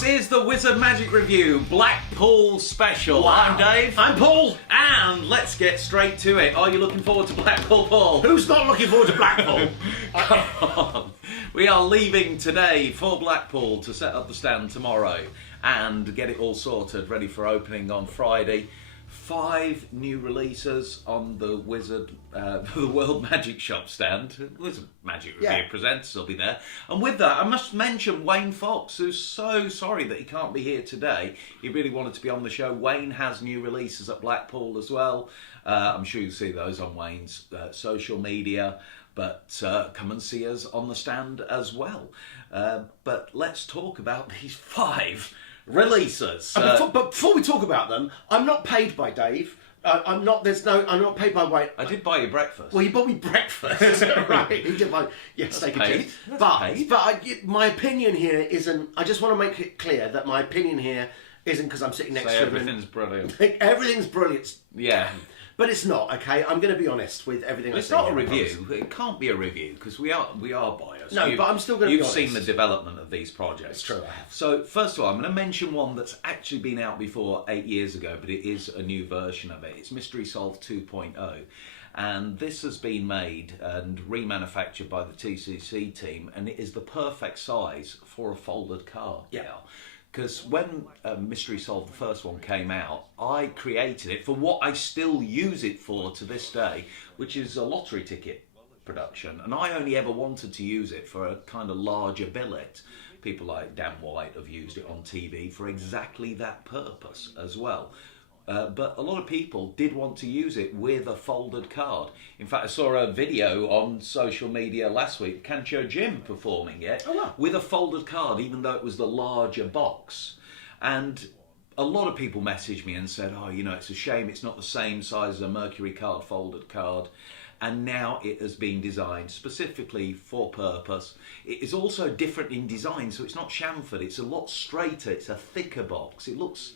This is the Wizard Magic Review Blackpool special. Wow. I'm Dave. I'm Paul. And let's get straight to it. Are you looking forward to Blackpool, Paul? Who's not looking forward to Blackpool? Come on. We are leaving today for Blackpool to set up the stand tomorrow and get it all sorted, ready for opening on Friday. 5 new releases on the Wizard, the World Magic Shop stand. Wizard Magic Review presenters will be there. And with that, I must mention Wayne Fox, who's so sorry that he can't be here today. He really wanted to be on the show. Wayne has new releases at Blackpool as well. I'm sure you'll see those on Wayne's social media. But come and see us on the stand as well. But let's talk about these 5 releases. But before we talk about them, I'm not paid by Dave. I'm not paid by Wayne. I did buy you breakfast. Well, you bought me breakfast, right? You did buy steak and cheese. My opinion here isn't. I just want to make it clear that my opinion here isn't because I'm sitting next to him. Everything's brilliant. Everything's brilliant. Yeah. But it's not, okay? I'm going to be honest with everything I say. It's not a review. It can't be a review because we are biased. No, but I'm still going to be honest. You've seen the development of these projects. It's true, I have. So, first of all, I'm going to mention one that's actually been out before 8 years ago, but it is a new version of it. It's Mystery Solved 2.0. And this has been made and remanufactured by the TCC team, and it is the perfect size for a folded card. Yeah. Because when Mystery Solved, the first one, came out, I created it for what I still use it for to this day, which is a lottery ticket production. And I only ever wanted to use it for a kind of larger billet. People like Dan White have used it on TV for exactly that purpose as well. But a lot of people did want to use it with a folded card. In fact, I saw a video on social media last week, Cancho Jim performing it with a folded card, even though it was the larger box. And a lot of people messaged me and said, oh, you know, it's a shame it's not the same size as a Mercury card, folded card. And now it has been designed specifically for purpose. It is also different in design, so it's not chamfered. It's a lot straighter. It's a thicker box. It looks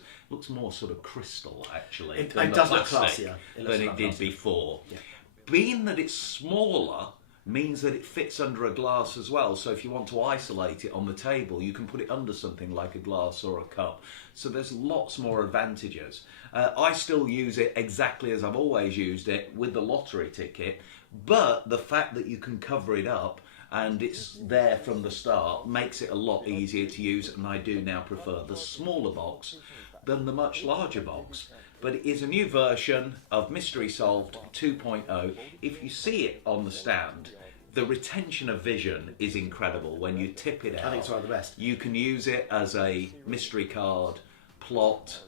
more sort of crystal, actually. It does look classier than it did before. Yeah. Being that it's smaller means that it fits under a glass as well. So if you want to isolate it on the table, you can put it under something like a glass or a cup. So there's lots more advantages. I still use it exactly as I've always used it with the lottery ticket, but the fact that you can cover it up and it's there from the start makes it a lot easier to use, and I do now prefer the smaller box than the much larger box. But it is a new version of Mystery Solved 2.0. If you see it on the stand, the retention of vision is incredible when you tip it out. I think it's one of the best. You can use it as a mystery card plot,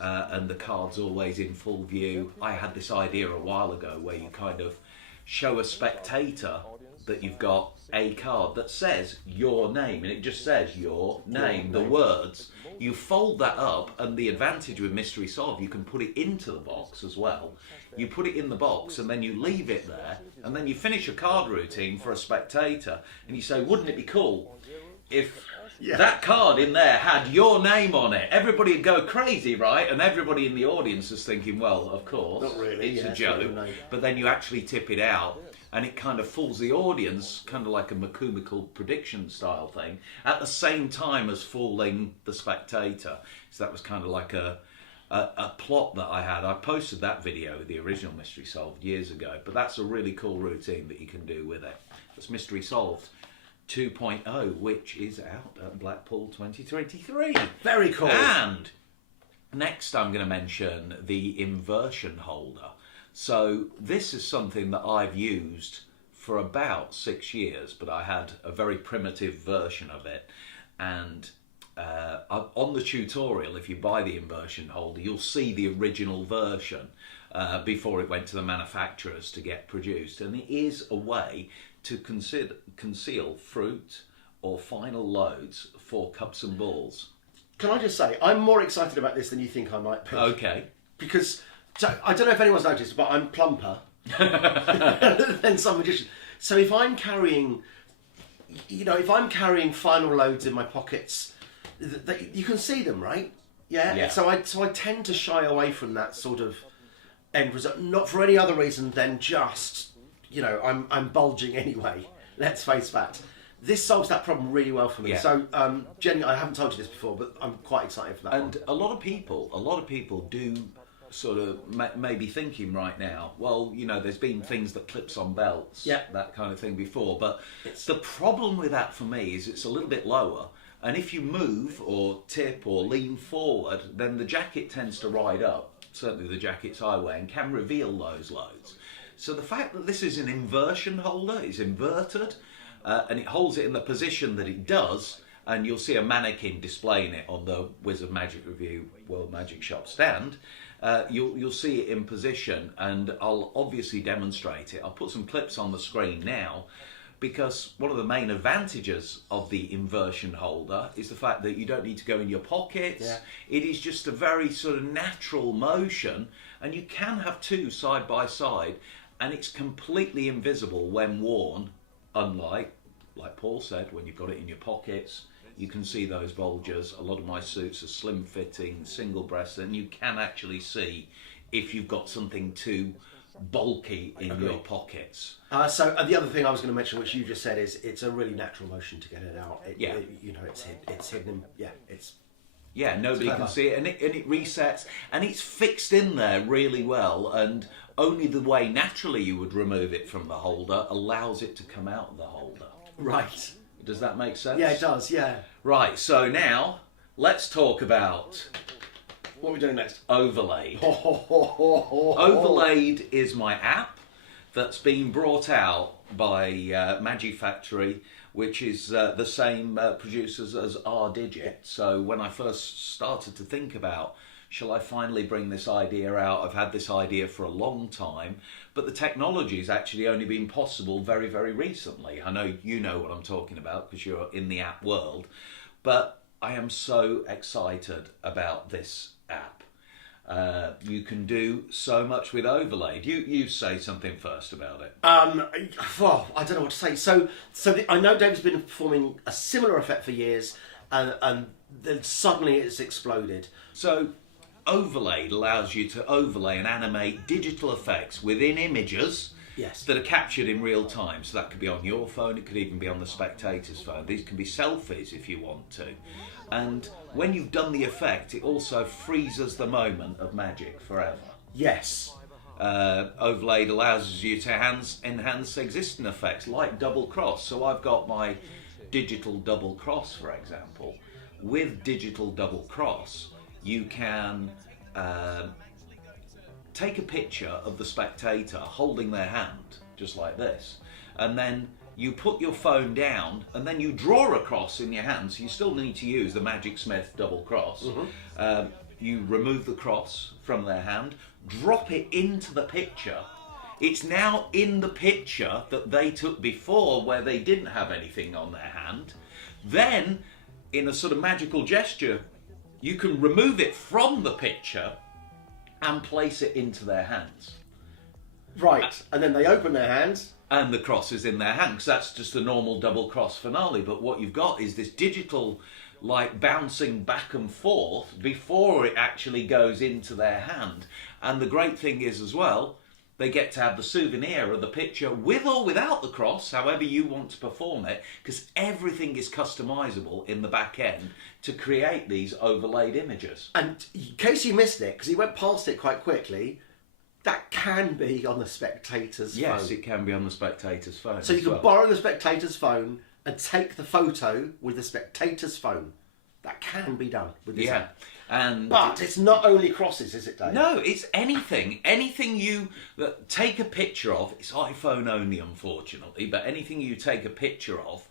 and the card's always in full view. I had this idea a while ago where you kind of show a spectator that you've got a card that says your name, and it just says your name, the words. You fold that up, and the advantage with Mystery Solved, you can put it into the box as well. You put it in the box and then you leave it there, and then you finish a card routine for a spectator, and you say, wouldn't it be cool if that card in there had your name on it? Everybody would go crazy, right? And everybody in the audience is thinking, well, of course, not really, it's a joke. But then you actually tip it out, and it kind of fools the audience, kind of like a McCormickle prediction style thing, at the same time as fooling the spectator. So that was kind of like a plot that I had. I posted that video, the original Mystery Solved, years ago, but that's a really cool routine that you can do with it. It's Mystery Solved 2.0, which is out at Blackpool 2023. Very cool. And next I'm going to mention the inversion holder. So this is something that I've used for about 6 years, but I had a very primitive version of it. And on the tutorial, if you buy the inversion holder, you'll see the original version before it went to the manufacturers to get produced. And it is a way to conceal fruit or final loads for cups and balls. Can I just say, I'm more excited about this than you think I might be. Okay. Because, so, I don't know if anyone's noticed, but I'm plumper than some magicians. So if I'm carrying, final loads in my pockets, you can see them, right? Yeah. So I tend to shy away from that sort of end result, not for any other reason than just, I'm bulging anyway. Let's face that. this solves that problem really well for me. Yeah. So, Jenny, I haven't told you this before, but I'm quite excited for that. And a lot of people do sort of maybe thinking right now, well, you know, there's been things that clips on belts, that kind of thing before, but the problem with that for me is it's a little bit lower, and if you move or tip or lean forward, then the jacket tends to ride up, certainly the jackets I wear, and can reveal those loads. So the fact that this is an inversion holder, is inverted, and it holds it in the position that it does, and you'll see a mannequin displaying it on the Wizard Magic Review World Magic Shop stand. You'll see it in position, and I'll obviously demonstrate it. I'll put some clips on the screen now, because one of the main advantages of the inversion holder is the fact that you don't need to go in your pockets. It is just a very sort of natural motion, and you can have two side by side, and it's completely invisible when worn, unlike, like Paul said, when you've got it in your pockets. You can see those bulges. A lot of my suits are slim fitting, single breasted, and you can actually see if you've got something too bulky in your pockets. So the other thing I was going to mention, which you just said, is it's a really natural motion to get it out. It's hidden. Nobody can see it, and it resets, and it's fixed in there really well, and only the way naturally you would remove it from the holder allows it to come out of the holder. Right. Does that make sense? Yeah, it does, yeah. Right, so now let's talk about... What are we doing next? Overlaid. Overlaid is my app that's been brought out by Magifactory, which is the same producers as R-Digit. So when I first started to think about, shall I finally bring this idea out? I've had this idea for a long time, but the technology has actually only been possible very, very recently. I know you know what I'm talking about because you're in the app world, but I am so excited about this app. You can do so much with Overlaid. You say something first about it. Well, I don't know what to say. So I know David's been performing a similar effect for years, and then suddenly it's exploded. So Overlaid allows you to overlay and animate digital effects within images that are captured in real time. So that could be on your phone, it could even be on the spectator's phone. These can be selfies if you want to. And when you've done the effect, it also freezes the moment of magic forever. Yes. Overlaid allows you to enhance existing effects like double cross. So I've got my digital double cross, for example. With digital double cross, you can take a picture of the spectator holding their hand, just like this, and then you put your phone down and then you draw a cross in your hand, so you still need to use the Magic Smith double cross. You remove the cross from their hand, drop it into the picture. It's now in the picture that they took before where they didn't have anything on their hand. Then, in a sort of magical gesture, you can remove it from the picture and place it into their hands. Right, and then they open their hands. And the cross is in their hand, because that's just a normal double cross finale. But what you've got is this digital, like, bouncing back and forth before it actually goes into their hand. And the great thing is as well, they get to have the souvenir of the picture with or without the cross, however you want to perform it, because everything is customizable in the back end to create these overlaid images. And in case you missed it, because he went past it quite quickly, that can be on the spectator's phone. Yes, it can be on the spectator's phone. So you can borrow the spectator's phone and take the photo with the spectator's phone. That can be done with this app. But it's not only crosses, is it, Dave? No, it's anything. Anything you take a picture of, it's iPhone only, unfortunately, but anything you take a picture of,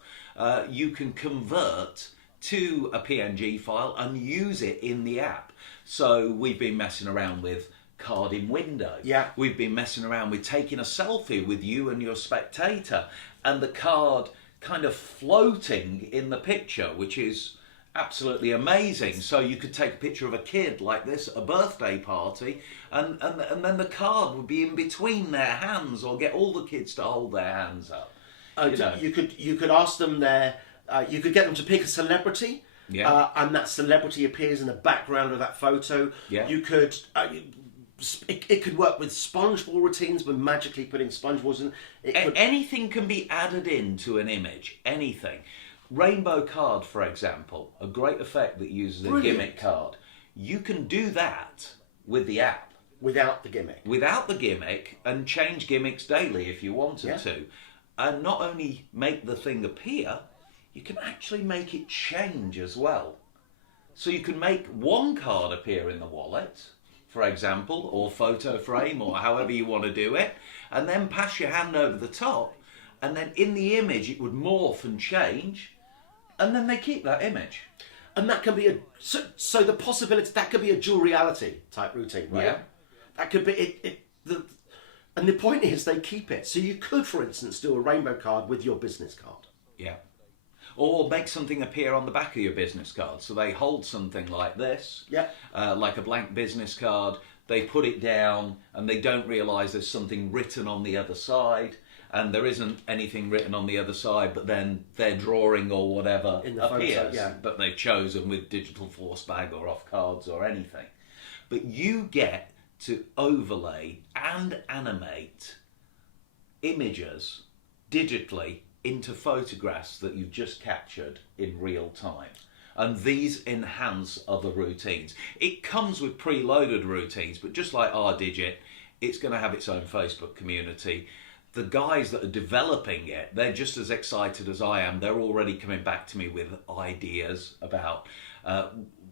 you can convert to a PNG file and use it in the app. So we've been messing around with card in window. Yeah. We've been messing around with taking a selfie with you and your spectator, and the card kind of floating in the picture, which is absolutely amazing. So you could take a picture of a kid like this at a birthday party, and then the card would be in between their hands, or get all the kids to hold their hands up. You could ask them you could get them to pick a celebrity. Yeah. And that celebrity appears in the background of that photo. Yeah. You could it could work with sponge ball routines, when magically putting sponge balls in. Anything can be added into an image. Anything. Rainbow card, for example, a great effect that uses a gimmick card. You can do that with the app. Without the gimmick. Without the gimmick, and change gimmicks daily if you wanted to. And not only make the thing appear, you can actually make it change as well. So you can make one card appear in the wallet, for example, or photo frame, or however you want to do it, and then pass your hand over the top, and then in the image it would morph and change, and then they keep that image. And that can be so the possibility that could be a dual reality type routine, right? Yeah. That could be and the point is they keep it. So you could, for instance, do a rainbow card with your business card. Yeah. Or make something appear on the back of your business card. So they hold something like this, like a blank business card. They put it down and they don't realise there's something written on the other side. And there isn't anything written on the other side, but then their drawing or whatever appears. But they've chosen with digital force bag or off cards or anything. But you get to overlay and animate images digitally into photographs that you've just captured in real time. And these enhance other routines. It comes with preloaded routines, but just like R-Digit, it's going to have its own Facebook community. The guys that are developing it, they're just as excited as I am. They're already coming back to me with ideas about...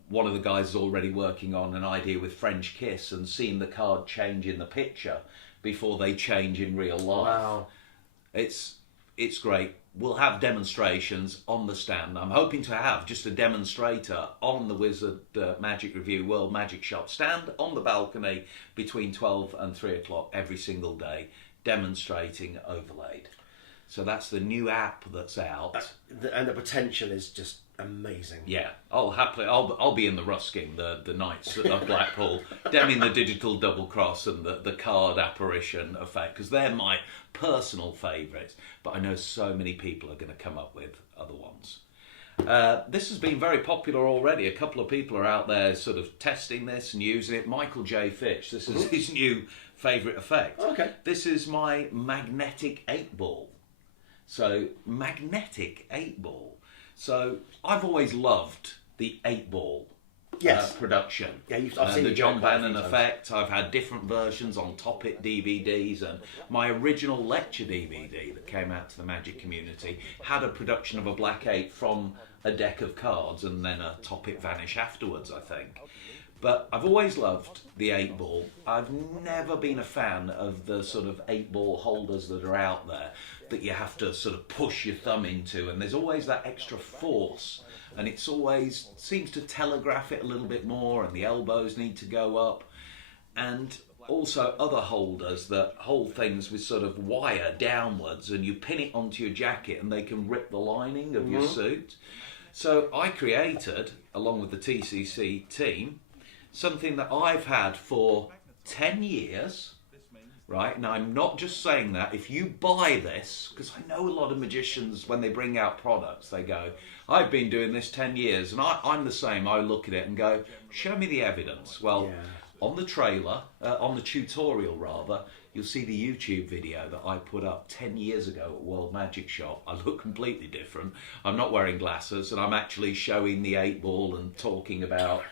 one of the guys is already working on an idea with French Kiss and seeing the card change in the picture before they change in real life. Wow. It's great. We'll have demonstrations on the stand. I'm hoping to have just a demonstrator on the Wizard Magic Review World Magic Shop stand on the balcony between 12 and 3 o'clock every single day, demonstrating overlaid. So that's the new app that's out. And the potential is just amazing. Yeah, I'll be in the Rusking, the Knights of Blackpool, demming the digital double cross and the card apparition effect, because they're my personal favourites, but I know so many people are going to come up with other ones. This has been very popular already. A couple of people are out there sort of testing this and using it. Michael J. Fitch, this is his new favourite effect. Okay. This is my magnetic 8-ball. So, magnetic 8-ball. So, I've always loved the 8-ball production. Yeah, I've seen the John Bannon effect. I've had different versions on Top It DVDs, and my original lecture DVD that came out to the Magic community had a production of a Black 8 from a deck of cards, and then a Top It Vanish afterwards, I think. But I've always loved the 8-ball. I've never been a fan of the sort of 8-ball holders that are out there that you have to sort of push your thumb into, and there's always that extra force, and it's always seems to telegraph it a little bit more, and the elbows need to go up. And also other holders that hold things with sort of wire downwards, and you pin it onto your jacket and they can rip the lining of your suit. So I created, along with the TCC team, something that I've had for 10 years, right? And I'm not just saying that. If you buy this, because I know a lot of magicians, when they bring out products, they go, I've been doing this 10 years. And I'm the same. I look at it and go, show me the evidence. Well, on the trailer, on the tutorial rather, you'll see the YouTube video that I put up 10 years ago at World Magic Shop. I look completely different. I'm not wearing glasses, and I'm actually showing the 8-ball and talking about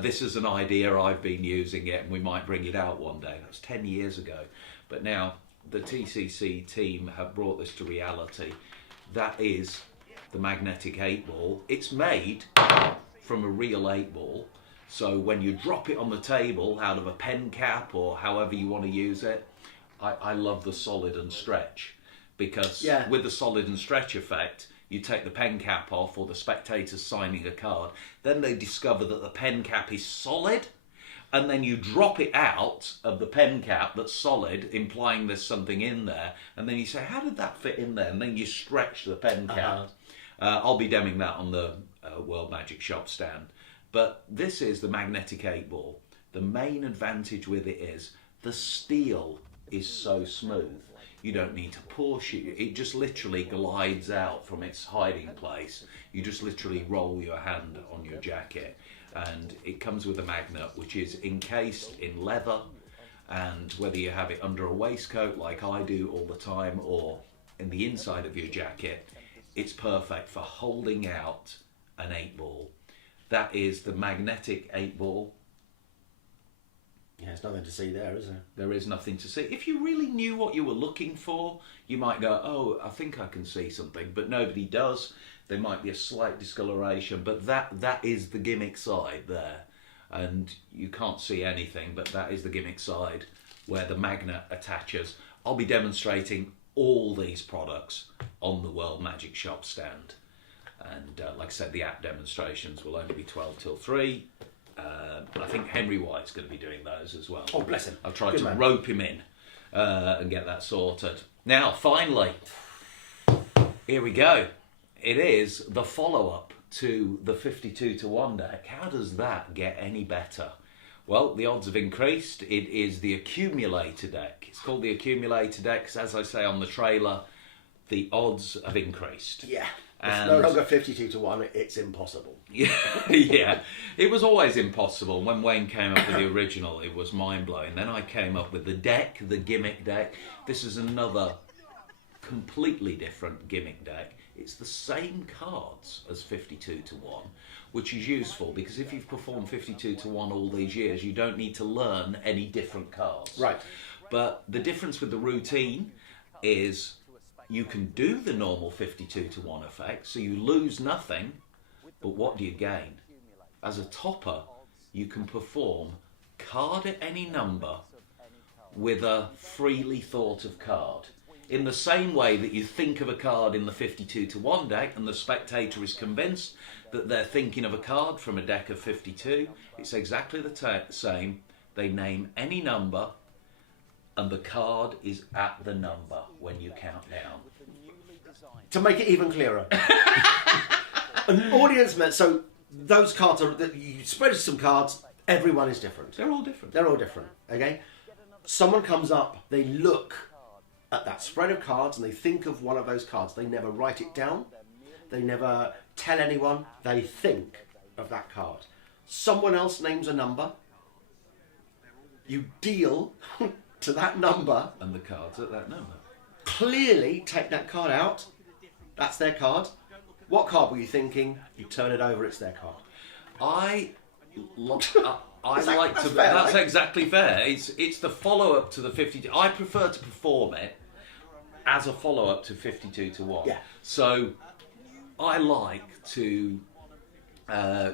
this is an idea, I've been using it, and we might bring it out one day. That was 10 years ago. But now the TCC team have brought this to reality. That is the magnetic 8-ball. It's made from a real 8-ball. So when you drop it on the table out of a pen cap or however you want to use it, I love the solid and stretch, because with the solid and stretch effect, you take the pen cap off, or the spectator's signing a card, then they discover that the pen cap is solid, and then you drop it out of the pen cap that's solid, implying there's something in there, and then you say, how did that fit in there? And then you stretch the pen cap. I'll be demming that on the World Magic Shop stand. But this is the magnetic 8-ball. The main advantage with it is the steel is so smooth. You don't need to push it. It just literally glides out from its hiding place. You just literally roll your hand on your jacket. And it comes with a magnet which is encased in leather And whether you have it under a waistcoat like I do all the time or in the inside of your jacket, it's perfect for holding out an 8-ball. That is the magnetic 8-ball. Yeah, there's nothing to see there, is there? There is nothing to see. If you really knew what you were looking for, you might go, oh, I think I can see something, but nobody does. There might be a slight discoloration, but that is the gimmick side there. And you can't see anything, but that is the gimmick side where the magnet attaches. I'll be demonstrating all these products on the World Magic Shop stand. And like I said, the app demonstrations will only be 12 till 3. I think Henry White's going to be doing those as well. Oh, bless him. I've tried Good to man. rope him in and get that sorted. Now, finally, here we go. It is the follow-up to the 52 to 1 deck. How does that get any better? Well, the odds have increased. It is the accumulator deck. It's called the accumulator deck because, as I say on the trailer, the odds have increased. Yeah. And It's no longer 52 to 1, it's impossible. yeah, yeah, it was always impossible. When Wayne came up with the original, it was mind-blowing. Then I came up with the deck, the gimmick deck. This is another completely different gimmick deck. It's the same cards as 52 to 1, which is useful because if you've performed 52 to 1 all these years, you don't need to learn any different cards. Right. But the difference with the routine is you can do the normal 52 to 1 effect, so you lose nothing, but what do you gain? As a topper, you can perform card at any number with a freely thought of card. In the same way that you think of a card in the 52 to 1 deck and the spectator is convinced that they're thinking of a card from a deck of 52, it's exactly the same. They name any number and the card is at the number when you count down. To make it even clearer. An audience met, so those cards are, you spread some cards, everyone is different. They're all different. They're all different, okay? Someone comes up, they look at that spread of cards and they think of one of those cards. They never write it down. They never tell anyone. They think of that card. Someone else names a number. You deal to that number. And the card's at that number. Clearly take that card out. That's their card. What card were you thinking? You turn it over, it's their card. That's exactly fair. It's the follow-up to the 52. I prefer to perform it as a follow-up to 52 to 1. Yeah. So I like to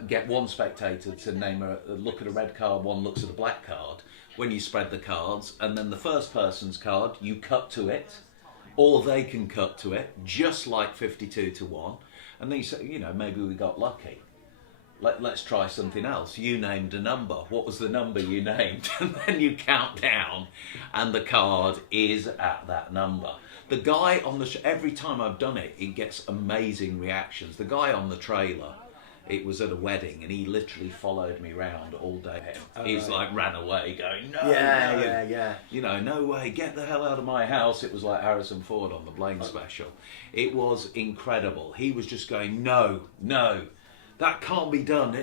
get one spectator to look at a red card, one looks at a black card. When you spread the cards, and then the first person's card, you cut to it, or they can cut to it, just like 52 to 1. And then you say, maybe we got lucky. Let's try something else. You named a number. What was the number you named? And then you count down, and the card is at that number. The guy on the every time I've done it, it gets amazing reactions. The guy on the trailer, it was at a wedding, and he literally followed me around all day. He's like ran away, going, no, Yeah. No way, get the hell out of my house. It was like Harrison Ford on the Blaine special. It was incredible. He was just going, no, that can't be done.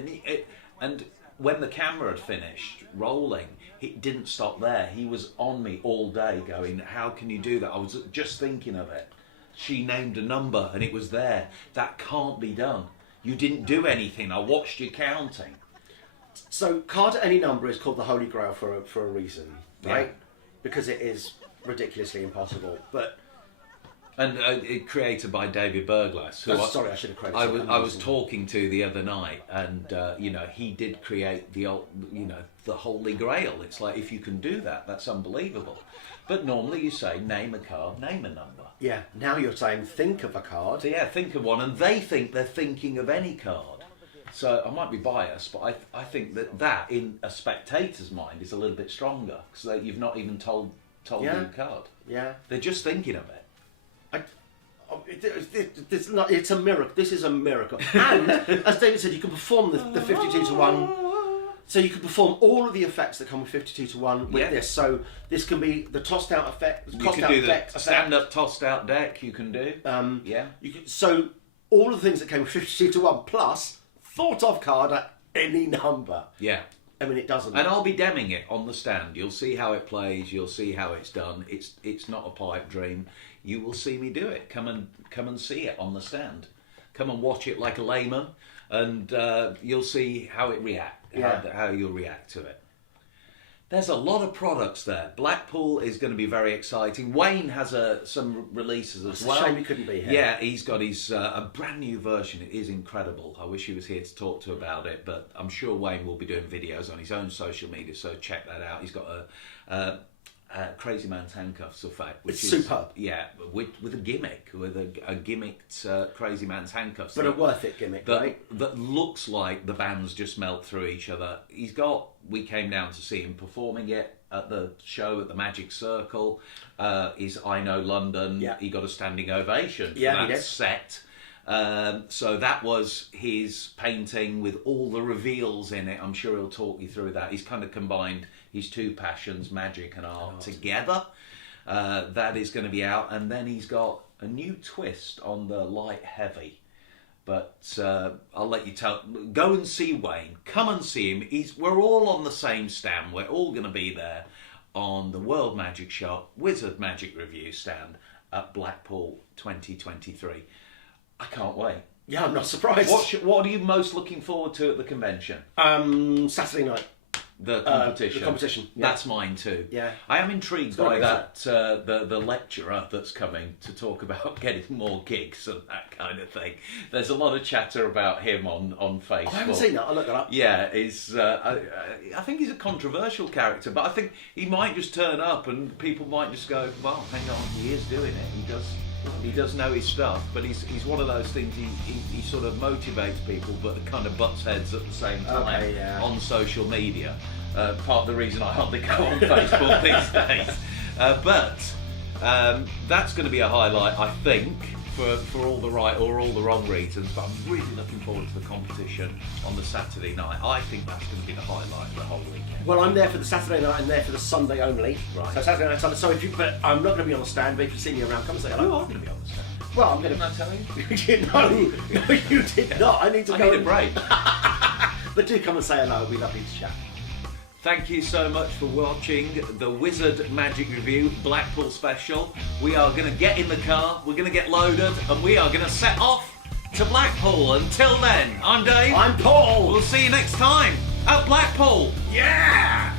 And when the camera had finished rolling, it didn't stop there. He was on me all day going, how can you do that? I was just thinking of it. She named a number and it was there. That can't be done. You didn't do anything. I watched you counting. So card at any number is called the Holy Grail for a reason, right? Yeah. Because it is ridiculously impossible. But And it created by David Berglass, who sorry, I should have credited. I was talking to the other night, and he did create the Holy Grail. It's like, if you can do that, that's unbelievable. But normally you say name a card, name a number. Yeah. Now you're saying think of a card. So yeah, think of one, and they think they're thinking of any card. So I might be biased, but I think that in a spectator's mind is a little bit stronger because you've not even told them the card. Yeah. They're just thinking of it. It's a miracle. This is a miracle. And as David said, you can perform the 52 to 1. So you can perform all of the effects that come with 52 to 1 with this. So this can be the tossed out effect. You can do the stand-up tossed out deck. You can do. So all of the things that came with 52 to 1 plus thought of card at any number. Yeah. I mean, it doesn't. And I'll be demming it on the stand. You'll see how it plays. You'll see how it's done. It's not a pipe dream. You will see me do it. Come and see it on the stand. Come and watch it like a layman, and you'll see how it how you'll react to it. There's a lot of products there. Blackpool is going to be very exciting. Wayne has some releases as well. It's a shame he couldn't be here. Yeah, he's got his a brand new version. It is incredible. I wish he was here to talk to about it, but I'm sure Wayne will be doing videos on his own social media, so check that out. He's got a Crazy Man's Handcuffs effect, which It's is superb. Yeah, with a gimmick, with a gimmicked Crazy Man's Handcuffs. But a worth it gimmick, right? That looks like the bands just melt through each other. We came down to see him performing it at the show at the Magic Circle. His I Know London. Yeah. He got a standing ovation for Yeah, he that did. set. So that was his painting with all the reveals in it. I'm sure he'll talk you through that. He's kind of combined his two passions, magic and art, together. That is going to be out. And then he's got a new twist on the light heavy. But I'll let you tell. Go and see Wayne. Come and see him. We're all on the same stand. We're all going to be there on the World Magic Shop Wizard Magic Review stand at Blackpool 2023. I can't wait. Yeah, I'm not surprised. What are you most looking forward to at the convention? Saturday night. The competition. The competition. Yeah. That's mine too. Yeah. I am intrigued gotta by be that. The lecturer that's coming to talk about getting more gigs and that kind of thing. There's a lot of chatter about him on Facebook. I haven't seen that. I'll look that up. Yeah, I think he's a controversial character, but I think he might just turn up and people might just go, well, hang on, he is doing it. He does know his stuff, but he's one of those things. He sort of motivates people, but kind of butts heads at the same time on social media. Part of the reason I hardly go on Facebook these days. But that's going to be a highlight, I think, for all the right or all the wrong reasons. But I'm really looking forward to the competition on the Saturday night. I think that's going to be the highlight of the whole weekend. Well, I'm there for the Saturday night and there for the Sunday only. Right. So Saturday night, Sunday. So but I'm not going to be on the stand. But if you see me around, come and say hello. You are going to be on the stand. Well, I'm going Didn't I tell you? No, you did not. I need to I go. need a break. But do come and say hello. It'd be lovely to chat. Thank you so much for watching the Wizard Magic Review Blackpool special. We are going to get in the car, we're going to get loaded, and we are going to set off to Blackpool. Until then, I'm Dave. I'm Paul. We'll see you next time at Blackpool. Yeah!